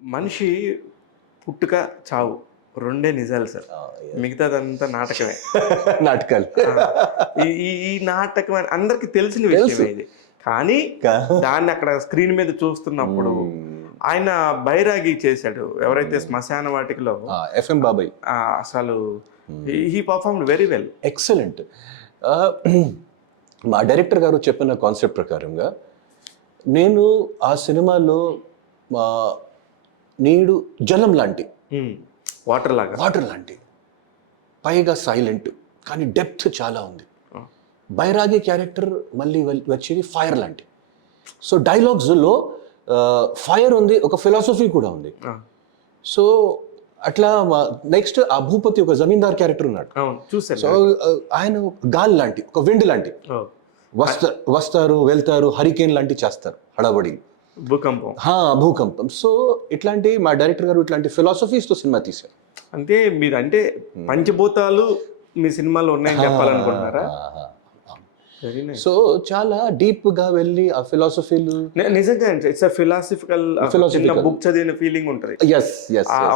మనిషి పుట్టుక, చావు రెండే నిజాలు సార్. మిగతాదంతా నాటకమే. నాటకాలు. ఆ! ఈ ఈ ఈ నాటకం అని అందరికి తెలిసిన విషయమే ఇది. కానీ దాన్ని అక్కడ స్క్రీన్ మీద చూస్తున్నప్పుడు ఆయన బైరాగి చేశాడు. ఎవరైతే శ్మశాన వాటికలో ఎఫ్ఎం బాబాయ్ అసలు he performed very well. Excellent. మా డైరెక్టర్ గారు చెప్పిన కాన్సెప్ట్ ప్రకారంగా నేను ఆ సినిమాలో నీడు జలం లాంటి, వాటర్ లాగా, వాటర్ లాంటి, పైగా సైలెంట్ కానీ డెప్త్ చాలా ఉంది. బైరాగి క్యారెక్టర్ మళ్ళీ వచ్చేది ఫైర్ లాంటి. సో డైలాగ్స్లో ఫైర్ ఉంది, ఒక ఫిలాసఫీ కూడా ఉంది. సో అట్లా నెక్స్ట్ ఆ భూపతి ఒక జమీందార్ క్యారెక్టర్ ఉన్నాడు. సో ఆయన గాలి లాంటి, ఒక విండ్ లాంటి, వస్తారు వెళ్తారు, హరికేన్ లాంటి చేస్తారు, హడాబడి, భూకంపం. సో ఇట్లాంటి మా డైరెక్టర్ గారు ఇట్లాంటి ఫిలాసఫీస్తో సినిమా తీశారు. అంటే మీరు అంటే పంచభూతాలు మీ సినిమాలో ఉన్నాయని చెప్పాలనుకుంటున్నారా? సో చాలా డీప్ గా వెళ్ళి ఆ ఫిలాసఫీలు నిజంగా ఇట్స్ ఫిలాసఫికల్ బుక్ చదివిన ఫీలింగ్ ఉంటుంది.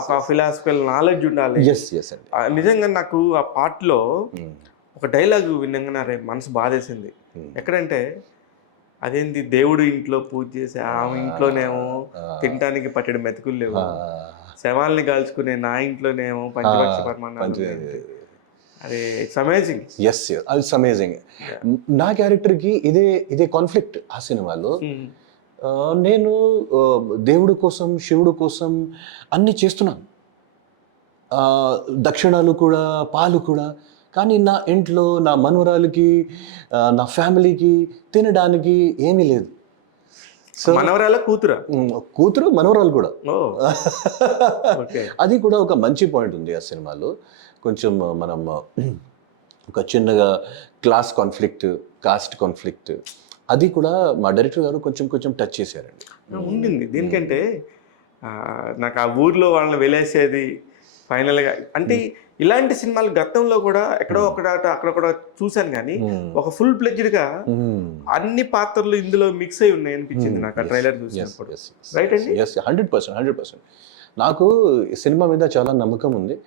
ఒక ఫిలాసఫికల్ నాలెడ్జ్ ఉండాలి. నిజంగా నాకు ఆ పార్ట్ లో ఒక డైలాగ్ వినంగానే మనసు బాధేసింది. ఎక్కడంటే అదేంటి, దేవుడు ఇంట్లో పూజ చేసి ఆమె ఇంట్లోనేమో తినడానికి పట్టెడు మెతుకులు లేవు, శవాల్ని కాల్చుకునే నా ఇంట్లోనేమో పంచభక్ష పరమాన్నాలు. అదే ఇట్స్ అమేజింగ్. It's amazing. నా క్యారెక్టర్కి ఇదే కాన్ఫ్లిక్ట్ ఆ సినిమాలో. నేను దేవుడి కోసం, శివుడు కోసం అన్నీ చేస్తున్నాను, దక్షిణాలు కూడా, పాలు కూడా, కానీ నా ఇంట్లో నా మనవరాలకి, నా ఫ్యామిలీకి తినడానికి ఏమీ లేదు. మనవరాల కూతురు మనవరాలు కూడా. అది కూడా ఒక మంచి పాయింట్ ఉంది ఆ సినిమాలో. కొంచెం మనం ఒక చిన్నగా క్లాస్ కాన్ఫ్లిక్ట్, కాస్ట్ కాన్ఫ్లిక్ట్, అది కూడా మా డైరెక్టర్ గారు కొంచెం టచ్ చేశారండి. ఉండింది దీనికంటే నాకు ఆ ఊర్లో వాళ్ళని వెలేసేది ఫైనల్గా. అంటే ఇలాంటి సినిమాలు గతంలో కూడా ఎక్కడో అక్కడ కూడా చూశాను, కానీ ఒక ఫుల్ ప్లెడ్జ్డ్గా అన్ని పాత్రలు ఇందులో మిక్స్ అయి ఉన్నాయి అనిపించింది నాకు ఆ ట్రైలర్ చూసినప్పుడు. రైట్ అండి? 100%. నాకు సినిమా మీద చాలా నమ్మకం ఉంది.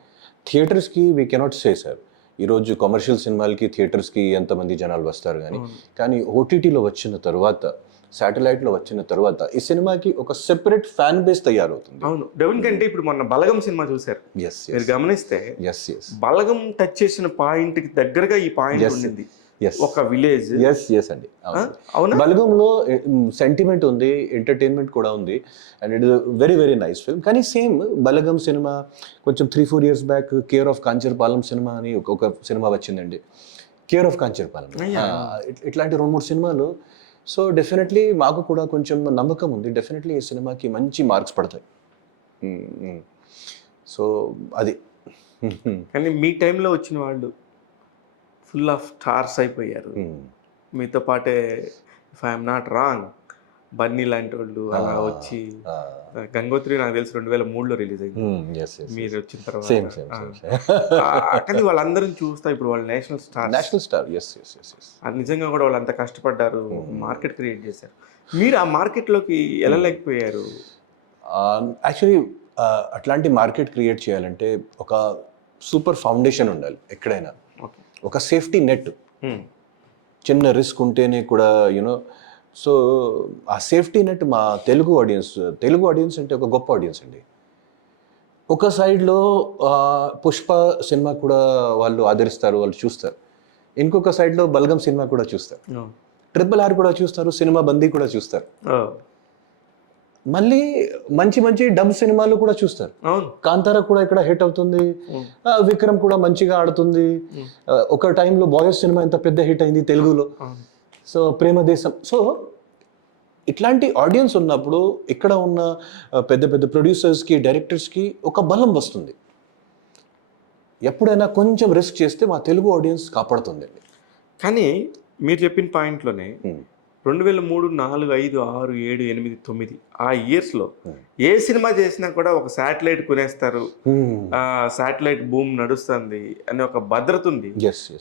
థియేటర్స్కి వీ కెనాట్ సే సార్, ఈరోజు కమర్షియల్ సినిమాలకి థియేటర్స్కి ఎంతమంది జనాలు వస్తారు, కానీ ఓటీటీలో వచ్చిన తర్వాత, శాటిలైట్లో వచ్చిన తర్వాత ఈ సినిమాకి ఒక సెపరేట్ ఫ్యాన్ బేస్ తయారవుతుంది. అవును, డెవెన్ కంటే ఇప్పుడు మొన్న బలగం సినిమా చూశారు, మీరు గమనిస్తే బలగం టచ్ చేసిన పాయింట్ కి దగ్గరగా ఈ పాయింట్ ఉండింది. ఒక విలేజ్. అండి, బలగంలో సెంటిమెంట్ ఉంది, ఎంటర్టైన్మెంట్ కూడా ఉంది, and it is very very nice film. కానీ సేమ్ బలగం సినిమా కొంచెం 3-4 years back care of Kancharapalem cinema అని ఒక సినిమా వచ్చిందండి. కేర్ ఆఫ్ కాంచర్పాలెం, ఇట్లాంటి 2-3 సినిమాలు. సో డెఫినెట్లీ మాకు కూడా కొంచెం నమ్మకం ఉంది, డెఫినెట్లీ ఈ సినిమాకి మంచి మార్క్స్ పడతాయి. సో అది. కానీ మీ టైంలో వచ్చిన వాళ్ళు ఫుల్ ఆఫ్ స్టార్స్ అయిపోయారు మీతో పాటే. If I'm not wrong, Bunny లాంటి వాళ్ళు అలా వచ్చి, గంగోత్రి నాకు తెలిసి 2003లో రిలీజ్ అయింది మీరు వచ్చిన తర్వాత. కానీ వాళ్ళందరం చూస్తా ఇప్పుడు వాళ్ళు నేషనల్ స్టార్. నిజంగా కూడా వాళ్ళు అంత కష్టపడ్డారు, మార్కెట్ క్రియేట్ చేశారు. మీరు ఆ మార్కెట్లోకి వెళ్ళలేకపోయారు. యాక్చువల్లీ అట్లాంటి మార్కెట్ క్రియేట్ చేయాలంటే ఒక సూపర్ ఫౌండేషన్ ఉండాలి ఎక్కడైనా, ఒక సేఫ్టీ నెట్. చిన్న రిస్క్ ఉంటేనే కూడా యూనో. సో ఆ సేఫ్టీ నెట్ మా తెలుగు ఆడియన్స్ అంటే ఒక గొప్ప ఆడియన్స్ అండి. ఒక సైడ్లో పుష్ప సినిమా కూడా వాళ్ళు ఆదరిస్తారు, వాళ్ళు చూస్తారు. ఇంకొక సైడ్లో బలగం సినిమా కూడా చూస్తారు, RRR కూడా చూస్తారు, సినిమా బందీ కూడా చూస్తారు, మళ్ళీ మంచి డబ్ సినిమాలు కూడా చూస్తారు. కాంతారా కూడా ఇక్కడ హిట్ అవుతుంది, విక్రమ్ కూడా మంచిగా ఆడుతుంది. ఒక టైంలో బాయ్స్ సినిమా ఎంత పెద్ద హిట్ అయింది తెలుగులో. సో ప్రేమ దేశం. సో ఇట్లాంటి ఆడియన్స్ ఉన్నప్పుడు ఇక్కడ ఉన్న పెద్ద ప్రొడ్యూసర్స్కి, డైరెక్టర్స్కి ఒక బలం వస్తుంది. ఎప్పుడైనా కొంచెం రిస్క్ చేస్తే మా తెలుగు ఆడియన్స్ కాపాడుతుందండి. కానీ మీరు చెప్పిన పాయింట్లోనే 2003, 4, 5, 6, 7, 8, 9 ఆ ఇయర్స్లో ఏ సినిమా చేసినా కూడా ఒక శాటిలైట్ కొనేస్తారు, శాటిలైట్ బూమ్ నడుస్తుంది అనే ఒక భద్రత ఉంది.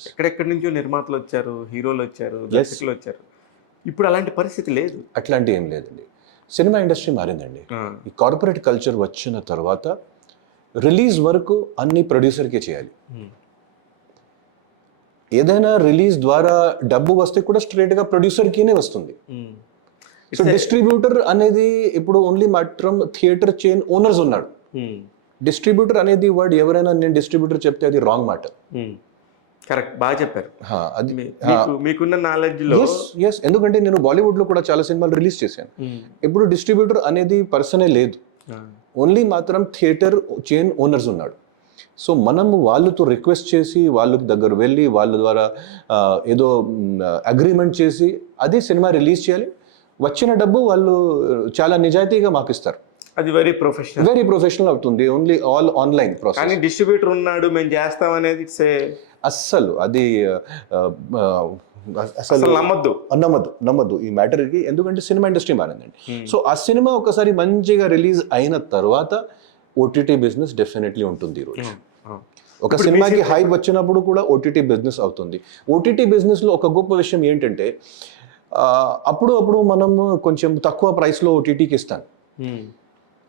ఎక్కడెక్కడి నుంచో నిర్మాతలు వచ్చారు, హీరోలు వచ్చారు, దర్శకులు వచ్చారు. ఇప్పుడు అలాంటి పరిస్థితి లేదు. అట్లాంటి ఏం లేదండి. సినిమా ఇండస్ట్రీ మారిందండి. ఈ కార్పొరేట్ కల్చర్ వచ్చిన తర్వాత రిలీజ్ వరకు అన్ని ప్రొడ్యూసర్కే చేయాలి. ఏదైనా రిలీజ్ ద్వారా డబ్బు వస్తే కూడా స్ట్రైట్గా ప్రొడ్యూసర్కినే వస్తుంది. సో డిస్ట్రిబ్యూటర్ అనేది ఇప్పుడు ఓన్లీ మాత్రం థియేటర్ చైన్ ఓనర్స్ ఉన్నాడు. డిస్ట్రిబ్యూటర్ అనేది వర్డ్ ఎవరైనా నేను డిస్ట్రిబ్యూటర్ చెప్తే అది రాంగ్ మాట. కరెక్ట్, బాగా చెప్పారు. అది మీకున్న నాలెడ్జ్ లో ఎస్, ఎందుకంటే నేను బాలీవుడ్ లో కూడా చాలా సినిమాలు రిలీజ్ చేశాను. ఇప్పుడు డిస్ట్రిబ్యూటర్ అనేది పర్సనే లేదు, ఓన్లీ మాత్రం థియేటర్ చైన్ ఓనర్స్ ఉన్నాడు. సో మనం వాళ్ళతో రిక్వెస్ట్ చేసి వాళ్ళ దగ్గర వెళ్ళి వాళ్ళ ద్వారా ఏదో అగ్రిమెంట్ చేసి అది సినిమా రిలీజ్ చేయాలి. వచ్చిన డబ్బు వాళ్ళు చాలా నిజాయితీగా మాకు ఇస్తారు. అది వెరీ ప్రొఫెషనల్ అవుతుంది. Only all online process. కానీ డిస్ట్రిబ్యూటర్ ఉన్నాడు మేము చేస్తాం అనేది అస్సలు అది అసలు నమ్మద్దు ఈ మ్యాటర్కి. ఎందుకంటే సినిమా ఇండస్ట్రీ మారిందండి. సో ఆ సినిమా ఒకసారి మంచిగా రిలీజ్ అయిన తర్వాత ఓటీటీ బిజినెస్ డెఫినెట్లీ ఉంటుంది. ఈరోజు ఒక సినిమాకి హైప్ వచ్చినప్పుడు కూడా ఓటీటీ బిజినెస్ అవుతుంది. ఓటీటీ బిజినెస్లో ఒక గొప్ప విషయం ఏంటంటే అప్పుడు మనం కొంచెం తక్కువ ప్రైస్లో ఓటీటీకి ఇస్తాను.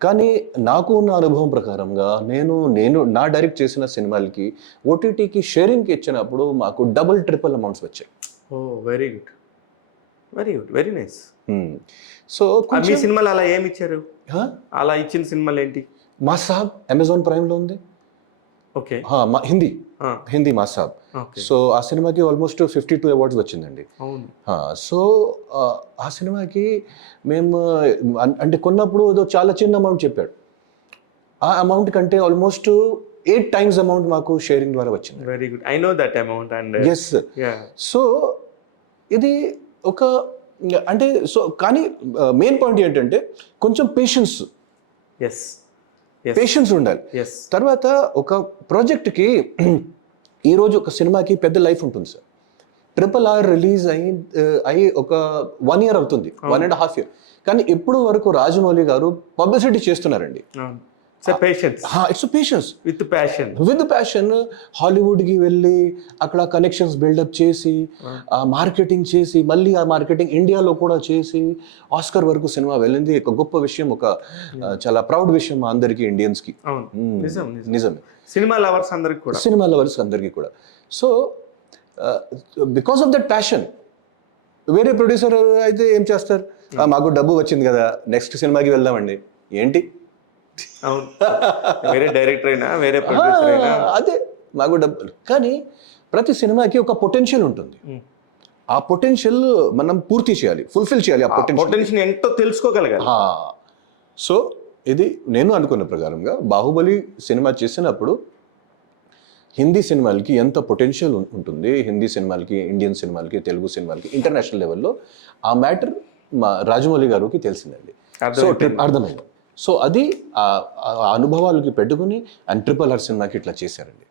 కానీ నాకు ఉన్న అనుభవం ప్రకారంగా నేను నా డైరెక్ట్ చేసిన సినిమాలకి ఓటీటీకి షేరింగ్కి ఇచ్చినప్పుడు మాకు డబుల్ ట్రిపుల్ అమౌంట్స్ వచ్చాయి. Oh very good, very nice. So మీ సినిమాలు అలా ఏమి ఇచ్చారు? అలా ఇచ్చిన సినిమాలు ఏంటి? మా సాబ్ అమెజాన్ ప్రైమ్లో ఉంది. ఓకే, హిందీ మా సాబ్. సో ఆ సినిమాకి ఆల్మోస్ట్ 52 అవార్డ్స్ వచ్చిందండి. సో ఆ సినిమాకి మేము అంటే కొన్నప్పుడు ఏదో చాలా చిన్న అమౌంట్ చెప్పాడు. ఆ అమౌంట్ కంటే ఆల్మోస్ట్ 8 times అమౌంట్ మాకు షేరింగ్ ద్వారా వచ్చింది. Very good, I know that amount. And yes, so ఇది ఒక అంటే సో కానీ మెయిన్ పాయింట్ ఏంటంటే కొంచెం పేషెన్స్ ఉండాలి. తర్వాత ఒక ప్రాజెక్ట్కి ఈరోజు ఒక సినిమాకి పెద్ద లైఫ్ ఉంటుంది సార్. RRR రిలీజ్ అయ్యి ఒక 1 year అవుతుంది, 1.5 years. కానీ ఇప్పుడు వరకు రాజమౌళి గారు పబ్లిసిటీ చేస్తున్నారండి. It's patience with passion. హాలీవుడ్కి వెళ్ళి అక్కడ కనెక్షన్స్ బిల్డప్ చేసి మార్కెటింగ్ చేసి మళ్ళీ ఆ మార్కెటింగ్ ఇండియాలో కూడా చేసి ఆస్కర్ వరకు సినిమా వెళ్ళింది. ఒక గొప్ప విషయం, ఒక చాలా ప్రౌడ్ విషయం మా అందరికి ఇండియన్స్కి. నిజమే, సినిమా లవర్స్ అందరికీ కూడా. So because of that passion వేరే ప్రొడ్యూసర్ అయితే ఏం చేస్తారు, మాకు డబ్బు వచ్చింది కదా నెక్స్ట్ సినిమాకి వెళ్దామండి. ఏంటి వేరే డైరెక్టర్ అయినా వేరే ప్రొడ్యూసర్ అయినా అదే మాకు డబ్బు. కానీ ప్రతి సినిమాకి ఒక పొటెన్షియల్ ఉంటుంది. ఆ పొటెన్షియల్ మనం పూర్తి చేయాలి, ఫుల్ఫిల్ చేయాలి. ఆ పొటెన్షియల్ ఎంతో తెలుసుకోగలగాలి. సో ఇది నేను అనుకున్న ప్రకారంగా బాహుబలి సినిమా చేసినప్పుడు హిందీ సినిమాలకి ఎంత పొటెన్షియల్ ఉంటుంది, హిందీ సినిమాలకి, ఇండియన్ సినిమాలకి, తెలుగు సినిమాలకి ఇంటర్నేషనల్ లెవెల్లో ఆ మ్యాటర్ మా రాజమౌళి గారికి తెలిసిందండి. సో అర్థమైంది. సో అది ఆ అనుభవాలకి పెట్టుకుని RRR సినిమాకి ఇట్లా చేశారండి.